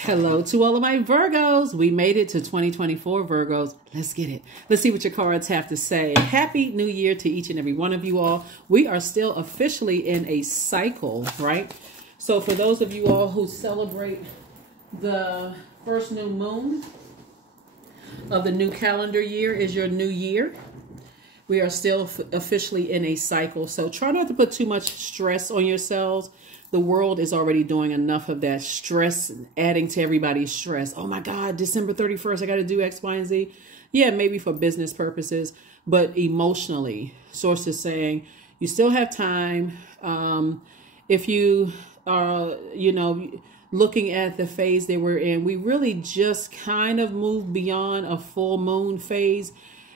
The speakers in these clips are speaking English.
Hello to all of my Virgos. We made it to 2024, Virgos. Let's get it. Let's see what your cards have to say. Happy New Year to each and every one of you all. We are still officially in a cycle, right? So for those of you all who celebrate the first new moon of the new calendar year is your new year. We are still officially in a cycle. So try not to put too much stress on yourselves. The world is already doing enough of that stress, adding to everybody's stress. Oh my God, December 31st, I got to do X, Y, and Z. Yeah, maybe for business purposes, but emotionally, sources saying you still have time. If you are, looking at the phase that we're in, we really just kind of moved beyond a full moon phase,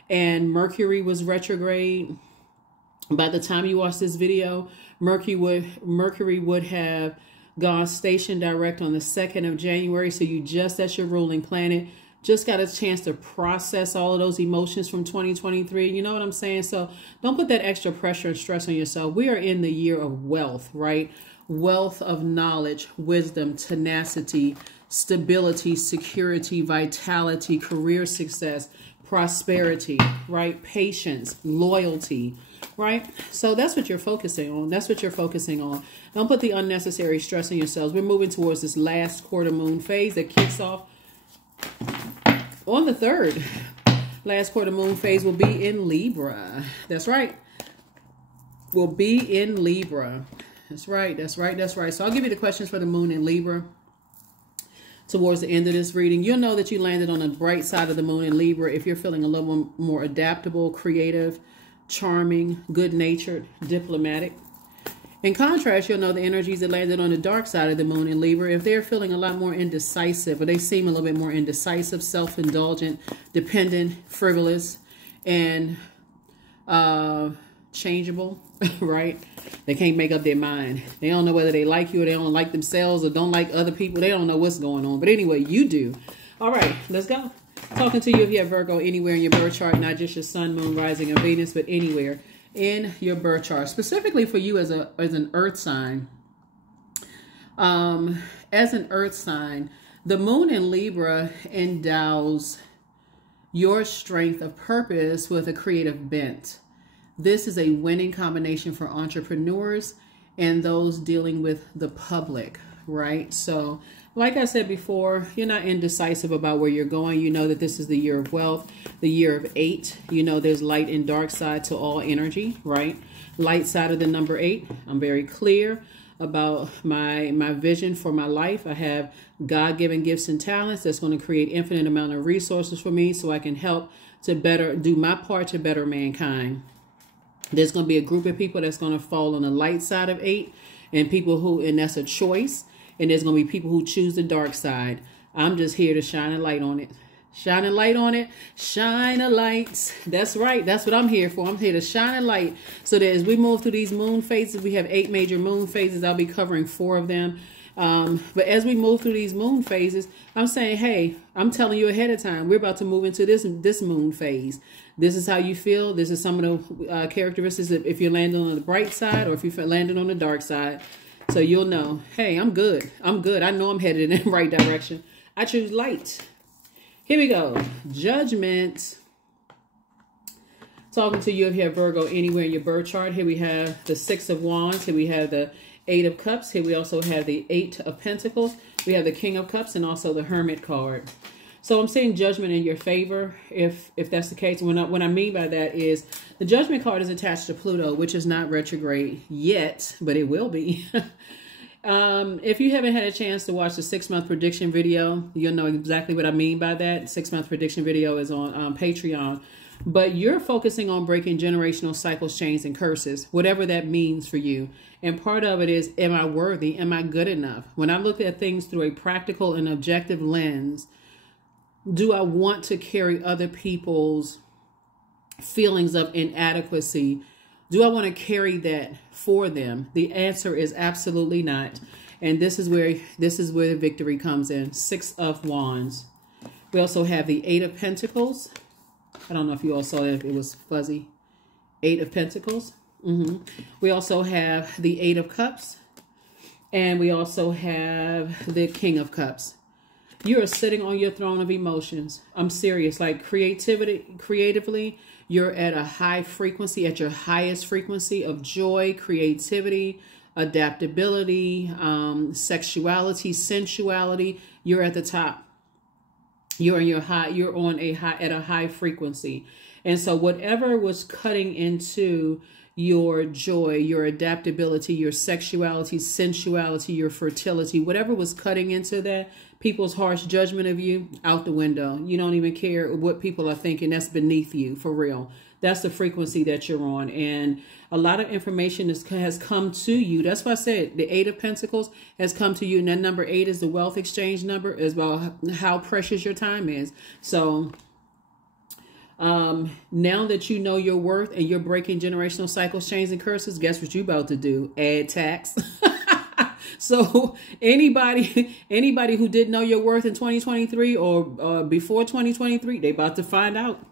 and Mercury was retrograde. By the time you watch this video, Mercury would have gone station direct on the 2nd of January. So you just, that's your ruling planet, just got a chance to process all of those emotions from 2023. You know what I'm saying? So don't put that extra pressure and stress on yourself. We are in the year of wealth, right? Wealth of knowledge, wisdom, tenacity, stability, security, vitality, career success, prosperity, right? Patience, loyalty, right? So that's what you're focusing on. That's what you're focusing on. Don't put the unnecessary stress on yourselves. We're moving towards this last quarter moon phase that kicks off on the 3rd. Last quarter moon phase will be in Libra. That's right. Will be in Libra. That's right. That's right. That's right. So I'll give you the questions for the moon in Libra towards the end of this reading. You'll know that you landed on the bright side of the moon in Libra if you're feeling a little more adaptable, creative, charming, good-natured, diplomatic. In contrast, you'll know the energies that landed on the dark side of the moon in Libra if they're feeling a lot more indecisive, or they seem a little bit more indecisive, self-indulgent, dependent, frivolous, and changeable, right? They can't make up their mind. They don't know whether they like you or they don't like themselves or don't like other people. They don't know what's going on. But anyway, you do. All right, let's go. Talking to you if you have Virgo anywhere in your birth chart, not just your sun, moon, rising, and Venus, but anywhere in your birth chart. Specifically for you as an earth sign. As an earth sign, the moon in Libra endows your strength of purpose with a creative bent. This is a winning combination for entrepreneurs and those dealing with the public, right? So like I said before, you're not indecisive about where you're going. You know that this is the year of wealth, the year of 8. You know there's light and dark side to all energy, right? Light side of the number 8. I'm very clear about my vision for my life. I have God-given gifts and talents that's going to create infinite amount of resources for me so I can help to better do my part to better mankind. There's going to be a group of people that's going to fall on the light side of 8, and people who, and that's a choice. And there's going to be people who choose the dark side. I'm just here to shine a light on it. Shine a light on it. Shine a light. That's right. That's what I'm here for. I'm here to shine a light. So that as we move through these moon phases, we have 8 major moon phases. I'll be covering 4 of them. But as we move through these moon phases, I'm saying, hey, I'm telling you ahead of time, we're about to move into this moon phase. This is how you feel. This is some of the characteristics if you're landing on the bright side or if you're landing on the dark side. So you'll know, hey, I'm good. I'm good. I know I'm headed in the right direction. I choose light. Here we go. Judgment. Talking to you if you have Virgo anywhere in your birth chart. Here we have the 6 of Wands. Here we have the 8 of Cups. Here we also have the 8 of Pentacles. We have the King of Cups and also the Hermit card. So I'm seeing judgment in your favor, if that's the case. What I mean by that is the judgment card is attached to Pluto, which is not retrograde yet, but it will be. If you haven't had a chance to watch the 6-month prediction video, you'll know exactly what I mean by that. 6-month prediction video is on Patreon. But you're focusing on breaking generational cycles, chains, and curses, whatever that means for you. And part of it is, am I worthy? Am I good enough? When I look at things through a practical and objective lens, do I want to carry other people's feelings of inadequacy? Do I want to carry that for them? The answer is absolutely not. And this is where the victory comes in. 6 of Wands. We also have the 8 of Pentacles. I don't know if you all saw that, it was fuzzy. 8 of Pentacles. We also have the 8 of Cups. And we also have the King of Cups. You are sitting on your throne of emotions. I'm serious. Like creatively, you're at a high frequency, at your highest frequency of joy, creativity, adaptability, sexuality, sensuality. You're at the top. You're at a high frequency. And so whatever was cutting into your joy, your adaptability, your sexuality, sensuality, your fertility, whatever was cutting into that, people's harsh judgment of you, out the window. You don't even care what people are thinking. That's beneath you, for real. That's the frequency that you're on. And a lot of information has come to you. That's why I said the 8 of Pentacles has come to you. And that number 8 is the wealth exchange number, as well how precious your time is. So now that you know your worth and you're breaking generational cycles, chains, and curses, guess what you about to do? Add tax. So anybody who didn't know your worth in 2023 or before 2023, they about to find out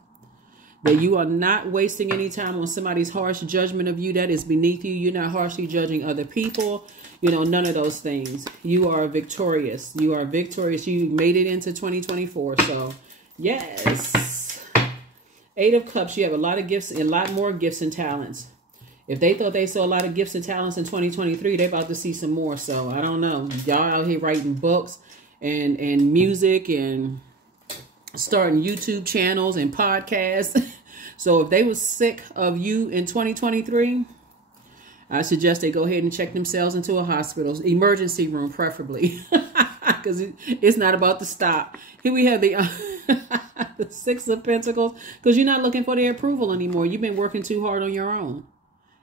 that you are not wasting any time on somebody's harsh judgment of you that is beneath you. You're not harshly judging other people. You know, none of those things. You are victorious. You are victorious. You made it into 2024. So yes. 8 of Cups, you have a lot of gifts, a lot more gifts and talents. If they thought they saw a lot of gifts and talents in 2023, they're about to see some more. So I don't know. Y'all out here writing books and music and starting YouTube channels and podcasts. So if they was sick of you in 2023, I suggest they go ahead and check themselves into a hospital, emergency room preferably, because it's not about to stop. Here we have the the 6 of Pentacles, because you're not looking for their approval anymore. You've been working too hard on your own.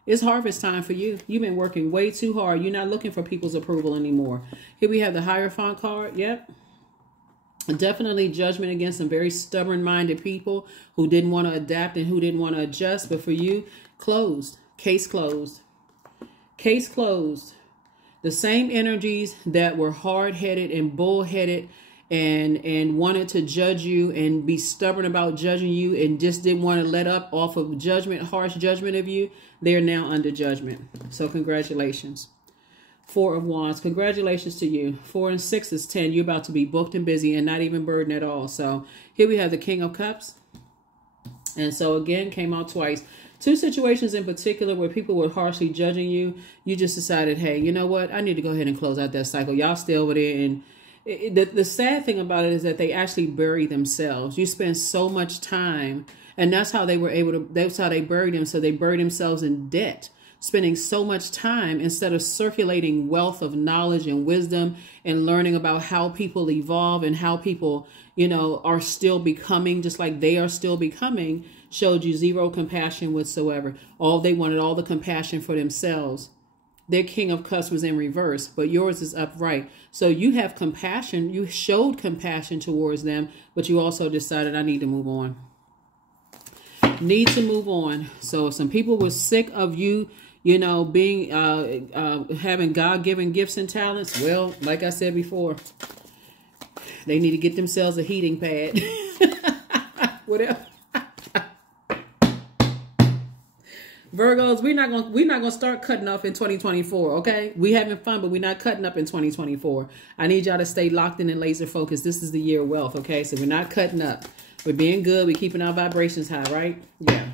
It's harvest time for you. You've been working way too hard. You're not looking for people's approval anymore. Here we have the Hierophant card. Yep. Definitely judgment against some very stubborn-minded people who didn't want to adapt and who didn't want to adjust. But for you, closed. Case closed. Case closed. The same energies that were hard-headed and bull-headed and wanted to judge you and be stubborn about judging you and just didn't want to let up off of judgment, harsh judgment of you, they're now under judgment. So congratulations. 4 of Wands. Congratulations to you. 4 and 6 is 10. You're about to be booked and busy and not even burdened at all. So here we have the King of Cups. And so again, came out twice. 2 situations in particular where people were harshly judging you. You just decided, hey, you know what? I need to go ahead and close out that cycle. Y'all stay over there. And the sad thing about it is that they actually bury themselves. You spend so much time, and that's how they were able to, that's how they buried them. So they buried themselves in debt, spending so much time instead of circulating wealth of knowledge and wisdom and learning about how people evolve and how people, you know, are still becoming just like they are still becoming, showed you zero compassion whatsoever. They wanted all the compassion for themselves. Their King of Cups was in reverse, but yours is upright. So you have compassion. You showed compassion towards them, but you also decided, I need to move on. Need to move on. So some people were sick of you, you know, being having God-given gifts and talents. Well, like I said before, they need to get themselves a heating pad. Whatever. Virgos, we're not gonna start cutting off in 2024. Okay, we having fun, but we're not cutting up in 2024. I need y'all to stay locked in and laser focused. This is the year of wealth. Okay, so we're not cutting up. We're being good. We're keeping our vibrations high, right? Yeah.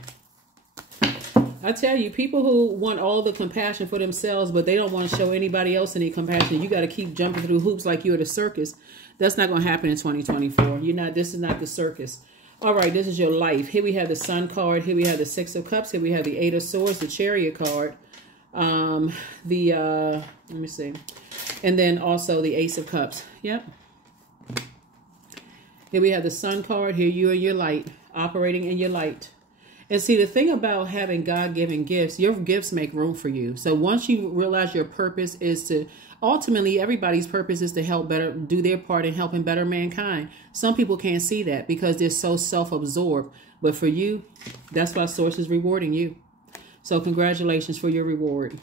I tell you, people who want all the compassion for themselves, but they don't want to show anybody else any compassion. You got to keep jumping through hoops like you're at a circus. That's not going to happen in 2024. This is not the circus. All right, this is your life. Here we have the Sun card. Here we have the 6 of Cups. Here we have the 8 of Swords, the Chariot card. Let me see. And then also the Ace of Cups. Yep. Here we have the Sun card. Here you and your light, operating in your light. And see, the thing about having God-given gifts, your gifts make room for you. So once you realize your purpose is to, ultimately, everybody's purpose is to help better, do their part in helping better mankind. Some people can't see that because they're so self-absorbed. But for you, that's why Source is rewarding you. So congratulations for your reward.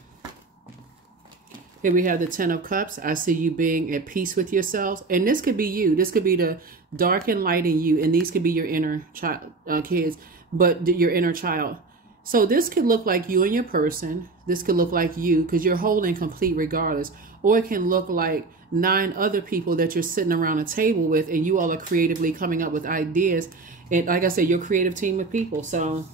Here we have the 10 of Cups. I see you being at peace with yourselves. And this could be you. This could be the dark and light in you. And these could be your inner child, kids. But your inner child. So this could look like you and your person. This could look like you because you're whole and complete regardless. or it can look like 9 other people that you're sitting around a table with, and you all are creatively coming up with ideas. And like I said, your creative team of people. So,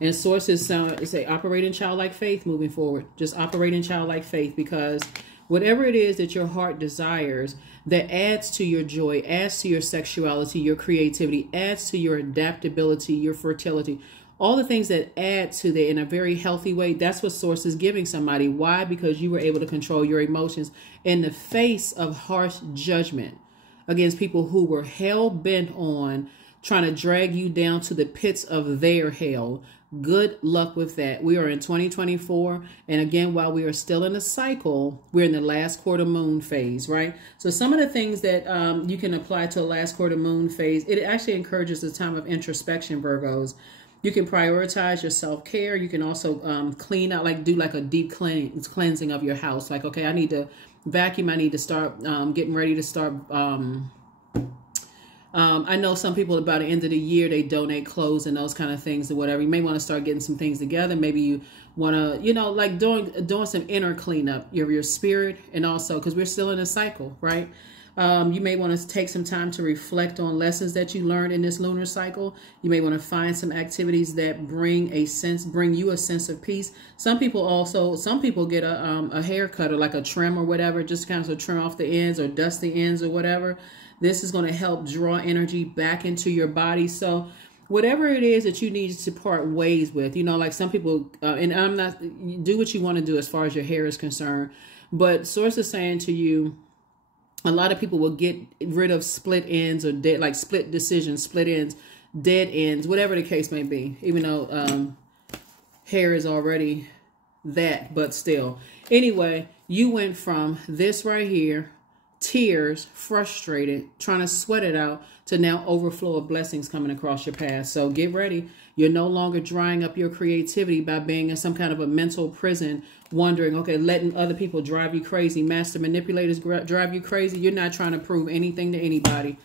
and sources say operate in childlike faith moving forward. Just operate in childlike faith, because whatever it is that your heart desires that adds to your joy, adds to your sexuality, your creativity, adds to your adaptability, your fertility, all the things that add to that in a very healthy way, that's what source is giving somebody. Why? Because you were able to control your emotions in the face of harsh judgment against people who were hell-bent on trying to drag you down to the pits of their hell. Good luck with that. We are in 2024. And again, while we are still in a cycle, we're in the last quarter moon phase, right? So some of the things that you can apply to a last quarter moon phase, it actually encourages a time of introspection, Virgos. You can prioritize your self-care. You can also clean out, like do like a deep cleansing of your house. Like, okay, I need to vacuum. I need to start getting ready to start. I know some people about the end of the year, they donate clothes and those kind of things or whatever. You may want to start getting some things together. Maybe you want to, you know, like doing some inner cleanup of your spirit. And also because we're still in a cycle, right? You may want to take some time to reflect on lessons that you learned in this lunar cycle. You may want to find some activities that bring you a sense of peace. Some people get a haircut or like a trim or whatever, just kind of trim off the ends or dust the ends or whatever. This is going to help draw energy back into your body. So whatever it is that you need to part ways with, you know, like some people, and I'm not, do what you want to do as far as your hair is concerned. But source is saying to you, a lot of people will get rid of split ends or dead, like split decisions, split ends, dead ends, whatever the case may be, even though hair is already that, but still. Anyway, you went from this right here, tears, frustrated, trying to sweat it out, to now overflow of blessings coming across your path. So get ready. You're no longer drying up your creativity by being in some kind of a mental prison, wondering, okay, letting other people drive you crazy. Master manipulators drive you crazy. You're not trying to prove anything to anybody.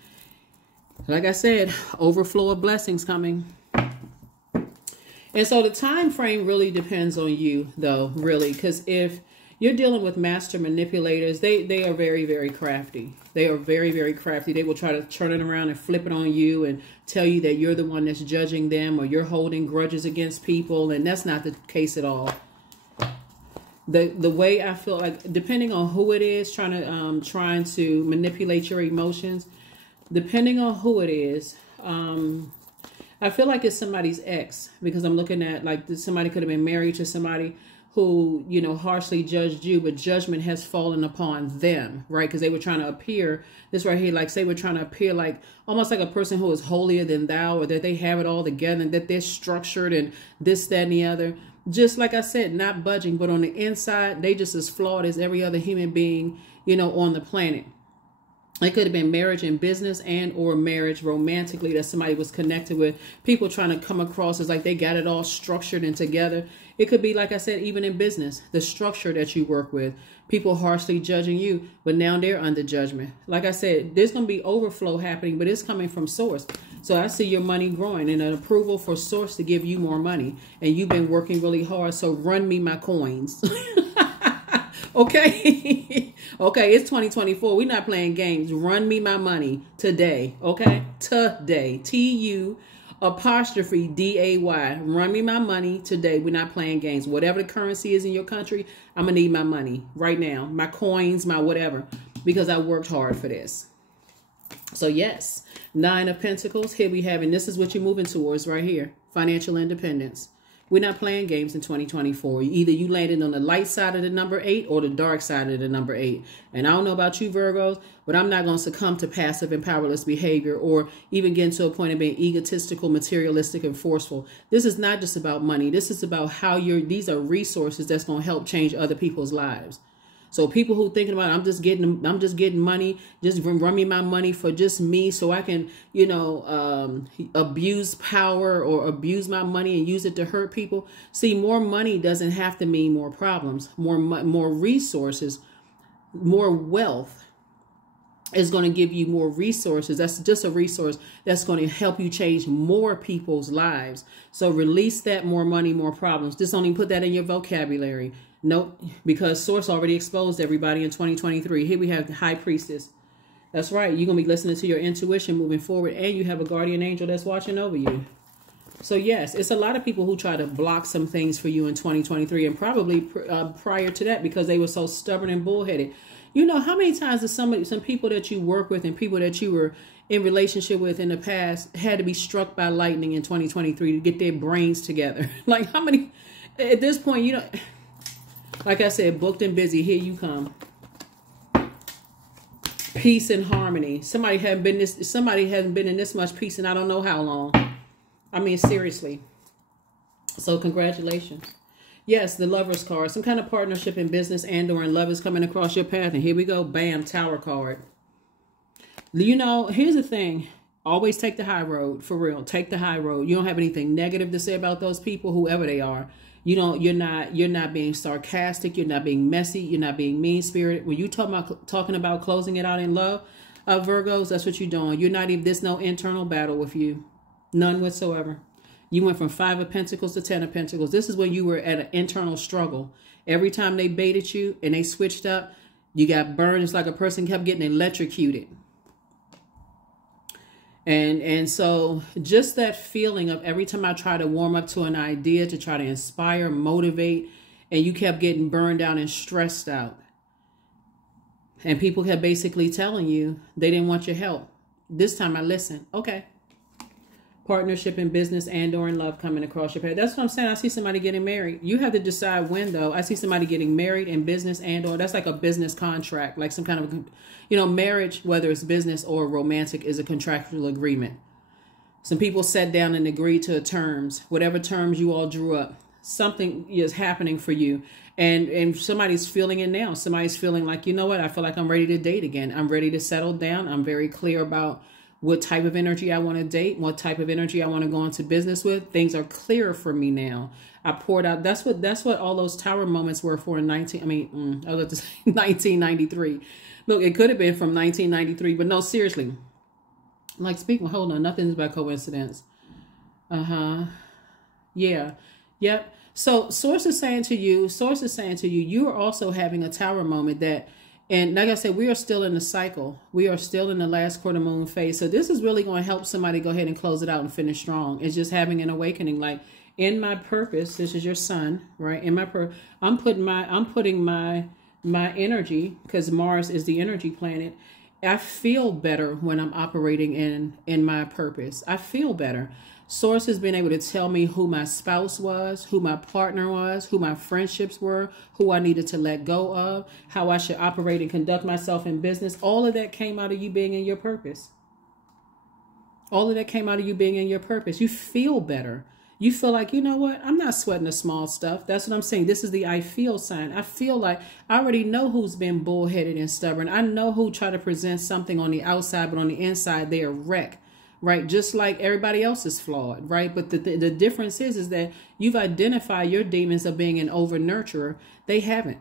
Like I said, overflow of blessings coming. And so the time frame really depends on you, though, really, because if you're dealing with master manipulators, they are very, very crafty. They are very, very crafty. They will try to turn it around and flip it on you and tell you that you're the one that's judging them or you're holding grudges against people. And that's not the case at all. The way I feel like, depending on who it is trying to manipulate your emotions, depending on who it is, I feel like it's somebody's ex, because I'm looking at like somebody could have been married to somebody who, you know, harshly judged you, but judgment has fallen upon them, right? Because they were trying to appear, this right here, like say we're trying to appear like almost like a person who is holier than thou, or that they have it all together and that they're structured and this, that, and the other. Just like I said, not budging, but on the inside, they just as flawed as every other human being, you know, on the planet. It could have been marriage and business and or marriage romantically that somebody was connected with. People trying to come across as like they got it all structured and together. It could be, like I said, even in business, the structure that you work with. People harshly judging you, but now they're under judgment. Like I said, there's going to be overflow happening, but it's coming from source. So I see your money growing and an approval for source to give you more money. And you've been working really hard, so run me my coins. Okay. Okay, it's 2024. We're not playing games. Run me my money today. Okay? Today. T-U''day. Run me my money today. We're not playing games. Whatever the currency is in your country, I'm going to need my money right now. My coins, my whatever. Because I worked hard for this. So yes, 9 of Pentacles. Here we have, and this is what you're moving towards right here. Financial independence. We're not playing games in 2024. Either you landed on the light side of the number 8 or the dark side of the number 8. And I don't know about you, Virgos, but I'm not going to succumb to passive and powerless behavior or even get to a point of being egotistical, materialistic, and forceful. This is not just about money. This is about how these are resources that's going to help change other people's lives. So people who thinking about, I'm just getting money, just run me my money for just me so I can, you know, abuse power or abuse my money and use it to hurt people. See, more money doesn't have to mean more problems, more resources, more wealth is going to give you more resources. That's just a resource that's going to help you change more people's lives. So release that more money, more problems. Just don't even put that in your vocabulary. Nope, because Source already exposed everybody in 2023. Here we have the High Priestess. That's right. You're going to be listening to your intuition moving forward, and you have a guardian angel that's watching over you. So, yes, it's a lot of people who try to block some things for you in 2023 and probably prior to that because they were so stubborn and bullheaded. You know, how many times does some people that you work with and people that you were in relationship with in the past had to be struck by lightning in 2023 to get their brains together? Like, how many, at this point, you know, like I said, booked and busy, here you come. Peace and harmony. Somebody hasn't been in this much peace and I don't know how long. I mean, seriously. So congratulations. Yes, the Lover's card. Some kind of partnership in business and or in love is coming across your path. And here we go. Bam, Tower card. You know, here's the thing. Always take the high road. For real. Take the high road. You don't have anything negative to say about those people, whoever they are. You're not being sarcastic. You're not being messy. You're not being mean-spirited. When you talking about closing it out in love, Virgos, that's what you're doing. You're not even, there's no internal battle with you. None whatsoever. You went from 5 of Pentacles to 10 of Pentacles. This is when you were at an internal struggle. Every time they baited you and they switched up, you got burned. It's like a person kept getting electrocuted. And so just that feeling of every time I try to warm up to an idea, to try to inspire, motivate, and you kept getting burned out and stressed out. And people kept basically telling you they didn't want your help. This time I listened. Okay. Partnership in business and or in love coming across your path. That's what I'm saying. I see somebody getting married. You have to decide when, though. I see somebody getting married in business and or that's like a business contract, like some kind of, you know, marriage, whether it's business or romantic, is a contractual agreement. Some people sat down and agreed to terms, whatever terms you all drew up. Something is happening for you. And somebody's feeling it now. Somebody's feeling like, you know what? I feel like I'm ready to date again. I'm ready to settle down. I'm very clear about what type of energy I want to date, what type of energy I want to go into business with. Things are clearer for me now. I poured out. That's what all those tower moments were for in 1993. Look, it could have been from 1993, but no, seriously. Like speaking, hold on, nothing's by coincidence. Yeah. Yep. So Source is saying to you, you are also having a tower moment that, and like I said, we are still in the cycle. We are still in the last quarter moon phase. So this is really going to help somebody go ahead and close it out and finish strong. It's just having an awakening. Like in my purpose, this is your sun, right? In my I'm putting my energy, because Mars is the energy planet. I feel better when I'm operating in my purpose. I feel better. Source has been able to tell me who my spouse was, who my partner was, who my friendships were, who I needed to let go of, how I should operate and conduct myself in business. All of that came out of you being in your purpose. All of that came out of you being in your purpose. You feel better. You feel like, you know what? I'm not sweating the small stuff. That's what I'm saying. This is the I feel sign. I feel like I already know who's been bullheaded and stubborn. I know who try to present something on the outside, but on the inside, they're a wreck. Right? Just like everybody else is flawed, right? But the difference is that you've identified your demons of being an over nurturer. They haven't.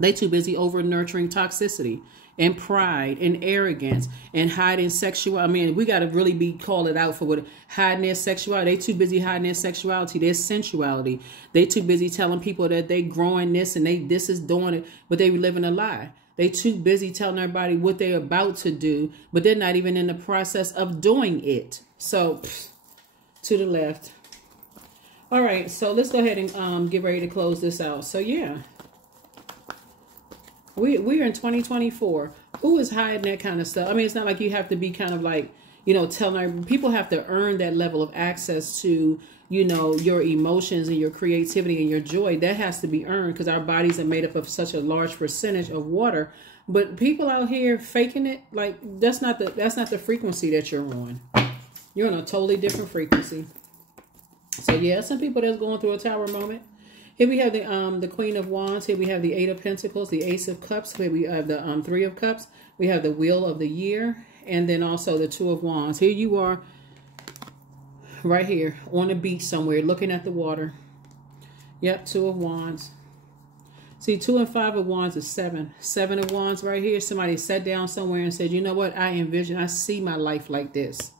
They too busy over nurturing toxicity and pride and arrogance and hiding sexuality. I mean, we got to really be call it out for what hiding their sexuality. They too busy hiding their sexuality, their sensuality. They too busy telling people that they growing this and this is doing it, but they living a lie. They too busy telling everybody what they're about to do, but they're not even in the process of doing it. So, to the left. All right, so let's go ahead and get ready to close this out. So, yeah. We're in 2024. Who is hiding that kind of stuff? I mean, it's not like you have to be kind of like, you know, telling people have to earn that level of access to, you know, your emotions and your creativity and your joy. That has to be earned because our bodies are made up of such a large percentage of water. But people out here faking it, like that's not the frequency that you're on. You're on a totally different frequency. So yeah, some people that's going through a tower moment. Here we have the Queen of Wands. Here we have the 8 of Pentacles, the Ace of Cups. Here we have the 3 of Cups. We have the Wheel of the Year, and then also the 2 of Wands. Here you are, right here on the beach somewhere, looking at the water. Yep, 2 of Wands. See, 2 and 5 of Wands is 7. 7 of Wands right here. Somebody sat down somewhere and said, you know what? I see my life like this.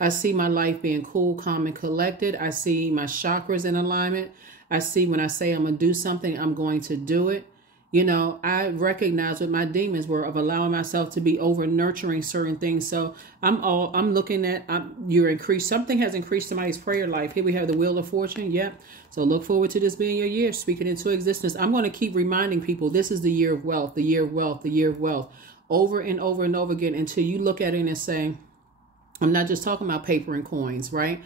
I see my life being cool, calm, and collected. I see my chakras in alignment. I see when I say I'm going to do something, I'm going to do it. You know, I recognize what my demons were of allowing myself to be over nurturing certain things. So I'm looking at your increase. Something has increased somebody's prayer life. Here we have the Wheel of Fortune. Yep. So look forward to this being your year, speaking into existence. I'm going to keep reminding people this is the year of wealth, the year of wealth, the year of wealth, over and over and over again until you look at it and say, I'm not just talking about paper and coins, right?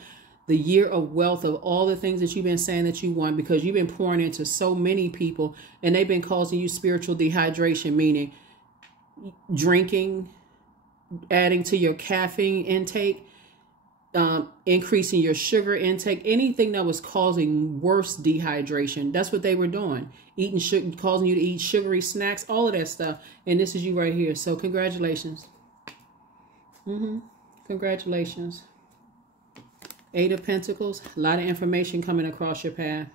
The year of wealth of all the things that you've been saying that you want, because you've been pouring into so many people and they've been causing you spiritual dehydration, meaning drinking, adding to your caffeine intake, increasing your sugar intake, anything that was causing worse dehydration. That's what they were doing. Eating sugar, causing you to eat sugary snacks, all of that stuff. And this is you right here. So congratulations. Congratulations. 8 of Pentacles, a lot of information coming across your path.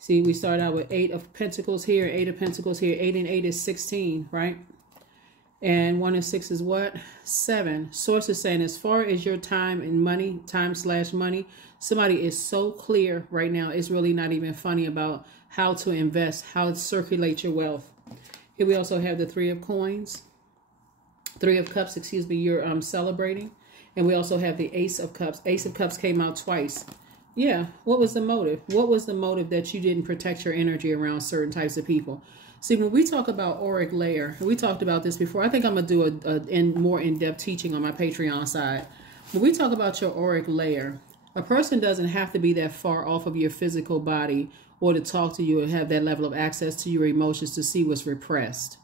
See, we start out with 8 of Pentacles here, 8 of Pentacles here. 8 and 8 is 16, right? And 1 and 6 is what? 7. Source is saying as far as your time and money, time/money, somebody is so clear right now. It's really not even funny about how to invest, how to circulate your wealth. Here we also have the 3 of Coins. 3 of Cups, excuse me, you're celebrating. And we also have the Ace of Cups. Ace of Cups came out twice. Yeah, what was the motive? What was the motive that you didn't protect your energy around certain types of people? See, when we talk about auric layer, and we talked about this before, I think I'm going to do a more in-depth teaching on my Patreon side. When we talk about your auric layer, a person doesn't have to be that far off of your physical body or to talk to you or have that level of access to your emotions to see what's repressed.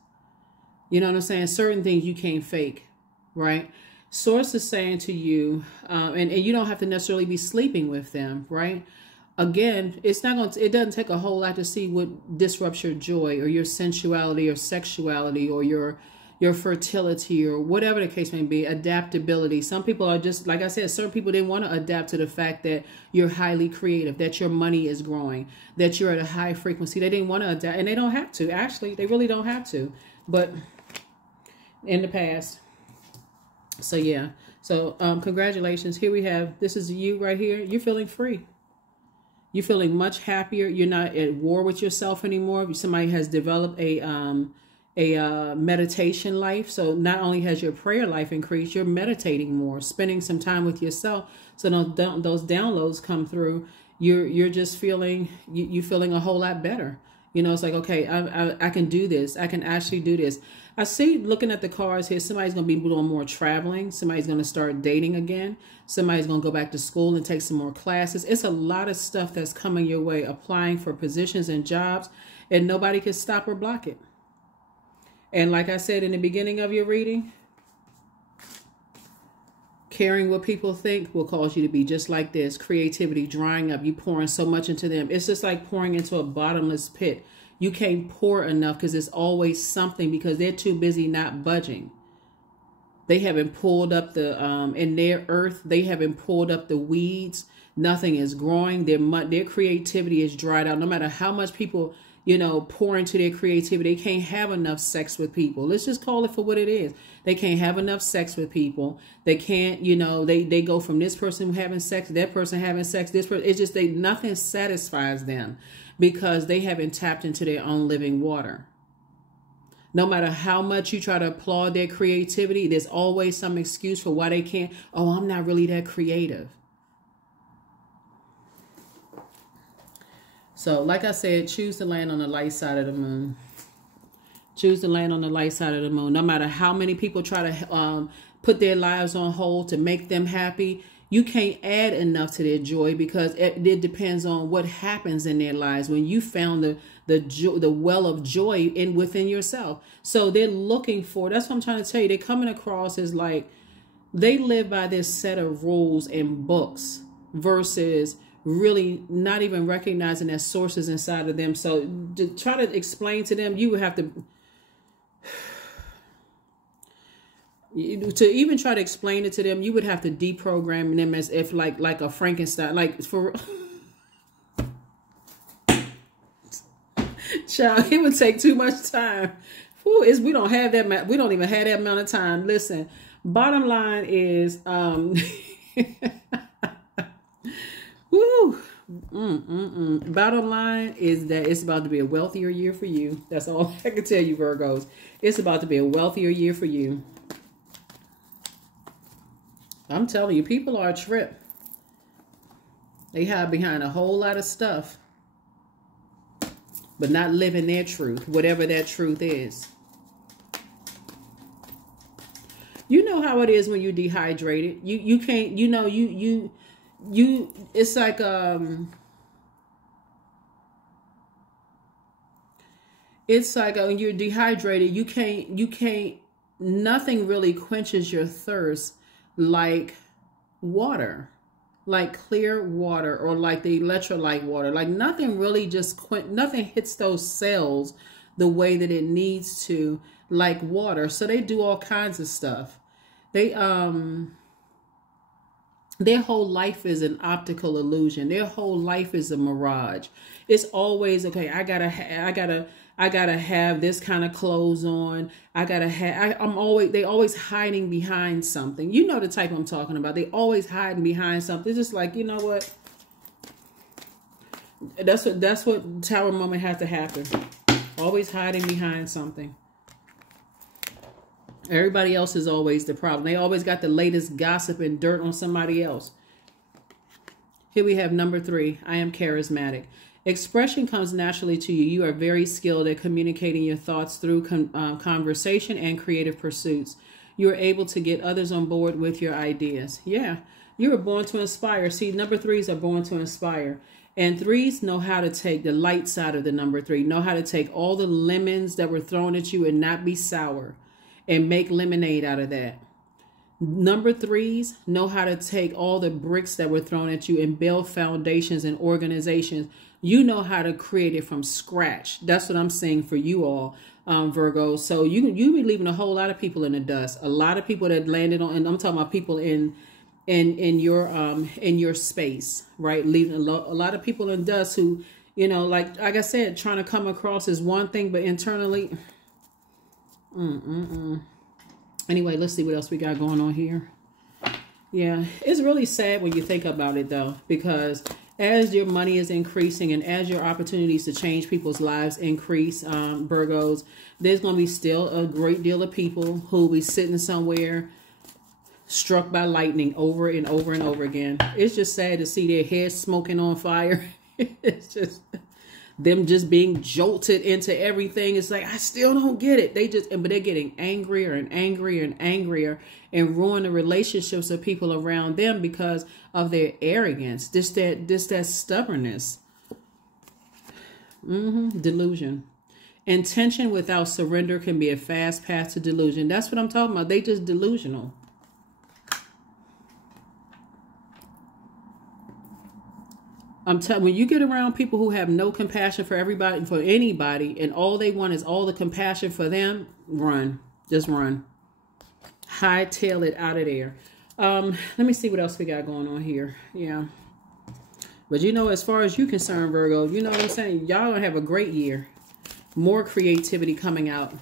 You know what I'm saying? Certain things you can't fake, right? Source is saying to you, and you don't have to necessarily be sleeping with them, right? Again, it's not going to, it doesn't take a whole lot to see what disrupts your joy or your sensuality or sexuality or your fertility or whatever the case may be, adaptability. Some people are just, like I said, certain people didn't want to adapt to the fact that you're highly creative, that your money is growing, that you're at a high frequency. They didn't want to adapt, and they don't have to. Actually, they really don't have to. But in the past. So yeah, so congratulations. Here we have, this is you right here. You're feeling free. You're feeling much happier. You're not at war with yourself anymore. Somebody has developed a meditation life. So not only has your prayer life increased, you're meditating more, spending some time with yourself. So those downloads come through. You're just feeling, you're feeling a whole lot better. You know, it's like, okay, I can do this. I can actually do this. I see, looking at the cards here, somebody's going to be doing more traveling. Somebody's going to start dating again. Somebody's going to go back to school and take some more classes. It's a lot of stuff that's coming your way, applying for positions and jobs, and nobody can stop or block it. And like I said in the beginning of your reading, caring what people think will cause you to be just like this. Creativity drying up. You pouring so much into them. It's just like pouring into a bottomless pit. You can't pour enough because there's always something, because they're too busy not budging. They haven't pulled up the, in their earth, they haven't pulled up the weeds. Nothing is growing. Their creativity is dried out. No matter how much people, you know, pour into their creativity, they can't have enough sex with people. Let's just call it for what it is. They can't have enough sex with people. They can't, you know, they go from this person having sex, that person having sex, this person. It's just, nothing satisfies them because they haven't tapped into their own living water. No matter how much you try to applaud their creativity, there's always some excuse for why they can't. Oh, I'm not really that creative. So, like I said, choose to land on the light side of the moon. Choose to land on the light side of the moon. No matter how many people try to put their lives on hold to make them happy, you can't add enough to their joy, because it depends on what happens in their lives when you found the well of joy within yourself. So they're looking for, that's what I'm trying to tell you. They're coming across as like they live by this set of rules and books versus really not even recognizing that sources inside of them. So to try to explain to them, you would have to even try to explain it to them, you would have to deprogram them as if like a Frankenstein, like for child, it would take too much time. Whew, we don't have that. We don't even have that amount of time. Listen, bottom line is, woo, Bottom line is that it's about to be a wealthier year for you. That's all I can tell you, Virgos. It's about to be a wealthier year for you. I'm telling you, people are a trip. They hide behind a whole lot of stuff, but not living their truth, whatever that truth is. You know how it is when you're dehydrated. You can't, you know, it's like, when you're dehydrated, you can't, nothing really quenches your thirst like water, like clear water, or like the electrolyte water. Like nothing really nothing hits those cells the way that it needs to, like water. So they do all kinds of stuff. They, their whole life is an optical illusion. Their whole life is a mirage. It's always, okay, I gotta have this kind of clothes on. They always hiding behind something. You know the type I'm talking about. They always hiding behind something. It's just like, you know what? That's what Tower Moment has to happen. Always hiding behind something. Everybody else is always the problem. They always got the latest gossip and dirt on somebody else. Here we have number 3. I am charismatic. Expression comes naturally to you. You are very skilled at communicating your thoughts through conversation and creative pursuits. You are able to get others on board with your ideas. Yeah, you were born to inspire. See, number 3s are born to inspire. And 3s know how to take the light side of the number 3. Know how to take all the lemons that were thrown at you and not be sour, and make lemonade out of that. Number 3s know how to take all the bricks that were thrown at you and build foundations and organizations. You know how to create it from scratch. That's what I'm saying for you all, Virgo. So you be leaving a whole lot of people in the dust. A lot of people that landed on, and I'm talking about people in your space, right? Leaving a lot of people in dust who, you know, like I said, trying to come across as one thing, but internally. Anyway, let's see what else we got going on here. Yeah, it's really sad when you think about it, though, because as your money is increasing and as your opportunities to change people's lives increase, Virgos, there's going to be still a great deal of people who will be sitting somewhere struck by lightning over and over and over again. It's just sad to see their heads smoking on fire. It's just them just being jolted into everything. It's like, I still don't get it. But they're getting angrier and angrier and angrier and ruin the relationships of people around them because of their arrogance. This that stubbornness. Delusion. Intention without surrender can be a fast path to delusion. That's what I'm talking about. They just delusional. When you get around people who have no compassion for everybody, for anybody, and all they want is all the compassion for them, run. Just run. Hightail it out of there. Let me see what else we got going on here. Yeah. But you know, as far as you're concerned, Virgo, you know what I'm saying? Y'all gonna have a great year. More creativity coming out.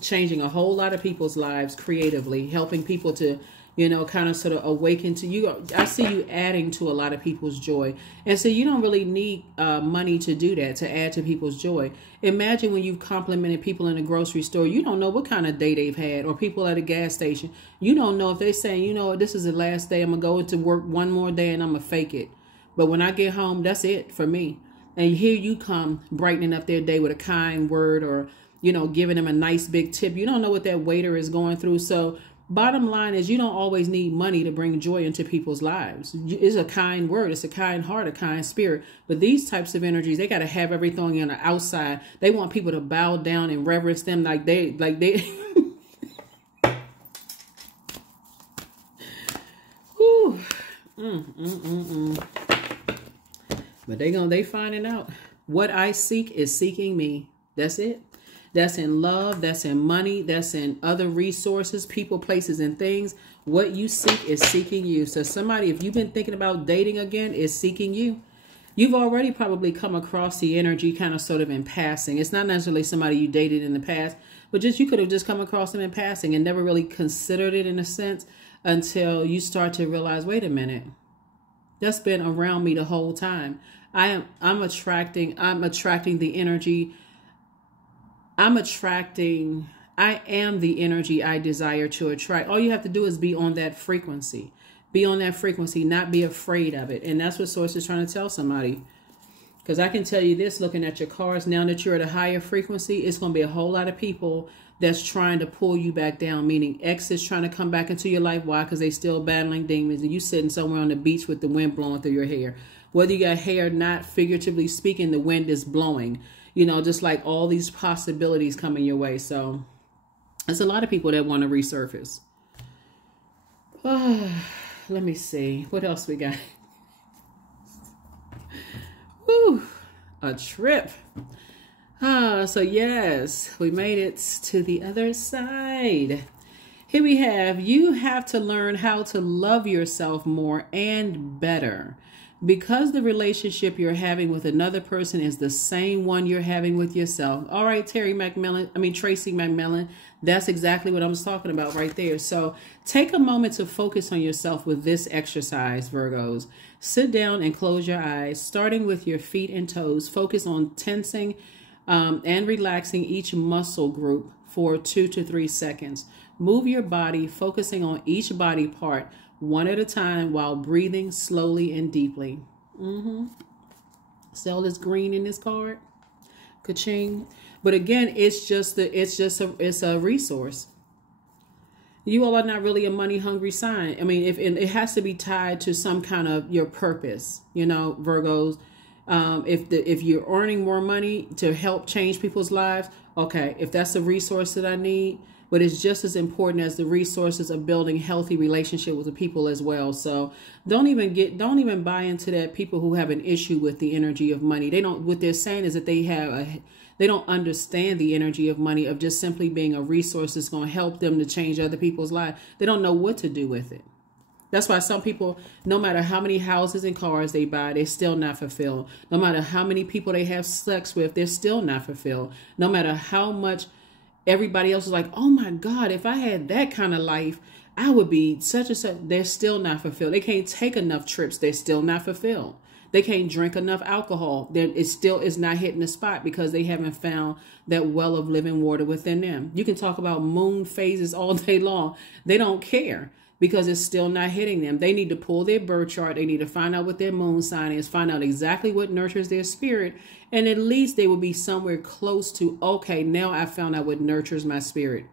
Changing a whole lot of people's lives creatively. Helping people to, you know, kind of sort of awaken to you. I see you adding to a lot of people's joy. And so you don't really need money to do that, to add to people's joy. Imagine when you've complimented people in a grocery store. You don't know what kind of day they've had, or people at a gas station. You don't know if they're saying, you know, this is the last day. I'm going to go into work one more day and I'm going to fake it. But when I get home, that's it for me. And here you come brightening up their day with a kind word, or, you know, giving them a nice big tip. You don't know what that waiter is going through. So bottom line is, you don't always need money to bring joy into people's lives. It's a kind word. It's a kind heart, a kind spirit. But these types of energies, they got to have everything on the outside. They want people to bow down and reverence them like they. Whew. But they finding out. What I seek is seeking me. That's it. That's in love, that's in money, that's in other resources, people, places, and things. What you seek is seeking you. So somebody, if you've been thinking about dating again, is seeking you. You've already probably come across the energy kind of sort of in passing. It's not necessarily somebody you dated in the past, but just you could have just come across them in passing and never really considered it in a sense until you start to realize, wait a minute. That's been around me the whole time. I'm attracting the energy. I am the energy I desire to attract. All you have to do is be on that frequency. Be on that frequency, not be afraid of it. And that's what Source is trying to tell somebody. Because I can tell you this, looking at your cards, now that you're at a higher frequency, it's going to be a whole lot of people that's trying to pull you back down, meaning exes trying to come back into your life. Why? Because they still battling demons, and you sitting somewhere on the beach with the wind blowing through your hair. Whether you got hair or not, figuratively speaking, the wind is blowing. You know, just like all these possibilities coming your way. So there's a lot of people that want to resurface. Let me see. What else we got? Whew, a trip. So yes, we made it to the other side. Here we have, you have to learn how to love yourself more and better. Because the relationship you're having with another person is the same one you're having with yourself. All right, Tracy McMillan, that's exactly what I was talking about right there. So take a moment to focus on yourself with this exercise, Virgos. Sit down and close your eyes, starting with your feet and toes. Focus on tensing and relaxing each muscle group for 2 to 3 seconds. Move your body, focusing on each body part one at a time while breathing slowly and deeply. See all this green in this card? Ka-ching. But again, it's a resource. You all are not really a money hungry sign. I mean, it has to be tied to some kind of your purpose, you know, Virgos. If you're earning more money to help change people's lives, okay, if that's a resource that I need, but it's just as important as the resources of building healthy relationship with the people as well. So don't even buy into that. People who have an issue with the energy of money, what they're saying is that they don't understand the energy of money, of just simply being a resource that's going to help them to change other people's lives. They don't know what to do with it. That's why some people, no matter how many houses and cars they buy, they're still not fulfilled. No matter how many people they have sex with, they're still not fulfilled. No matter how much everybody else is like, oh my God, if I had that kind of life, I would be such and such. They're still not fulfilled. They can't take enough trips. They're still not fulfilled. They can't drink enough alcohol. It still is not hitting the spot because they haven't found that well of living water within them. You can talk about moon phases all day long. They don't care because it's still not hitting them. They need to pull their birth chart. They need to find out what their moon sign is, find out exactly what nurtures their spirit. And at least they will be somewhere close to, okay, now I found out what nurtures my spirit.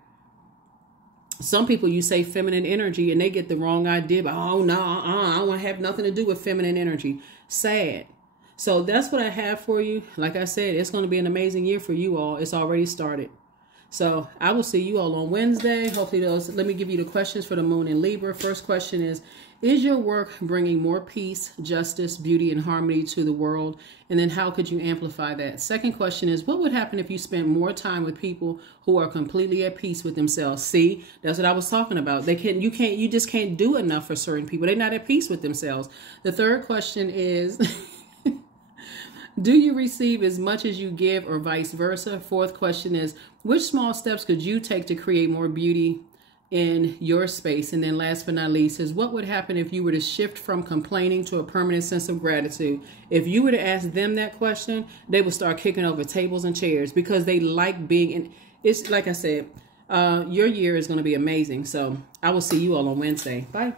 Some people, you say feminine energy and they get the wrong idea. But, oh, no, I don't want to have nothing to do with feminine energy. Sad. So that's what I have for you. Like I said, it's going to be an amazing year for you all. It's already started. So I will see you all on Wednesday. Hopefully let me give you the questions for the moon in Libra. First question is your work bringing more peace, justice, beauty, and harmony to the world? And then how could you amplify that? Second question is, what would happen if you spent more time with people who are completely at peace with themselves? See, that's what I was talking about. You just can't do enough for certain people. They're not at peace with themselves. The third question is, do you receive as much as you give or vice versa? Fourth question is, which small steps could you take to create more beauty in your space? And then last but not least is, what would happen if you were to shift from complaining to a permanent sense of gratitude? If you were to ask them that question, they would start kicking over tables and chairs because they like being in. It's like I said, your year is going to be amazing. So I will see you all on Wednesday. Bye.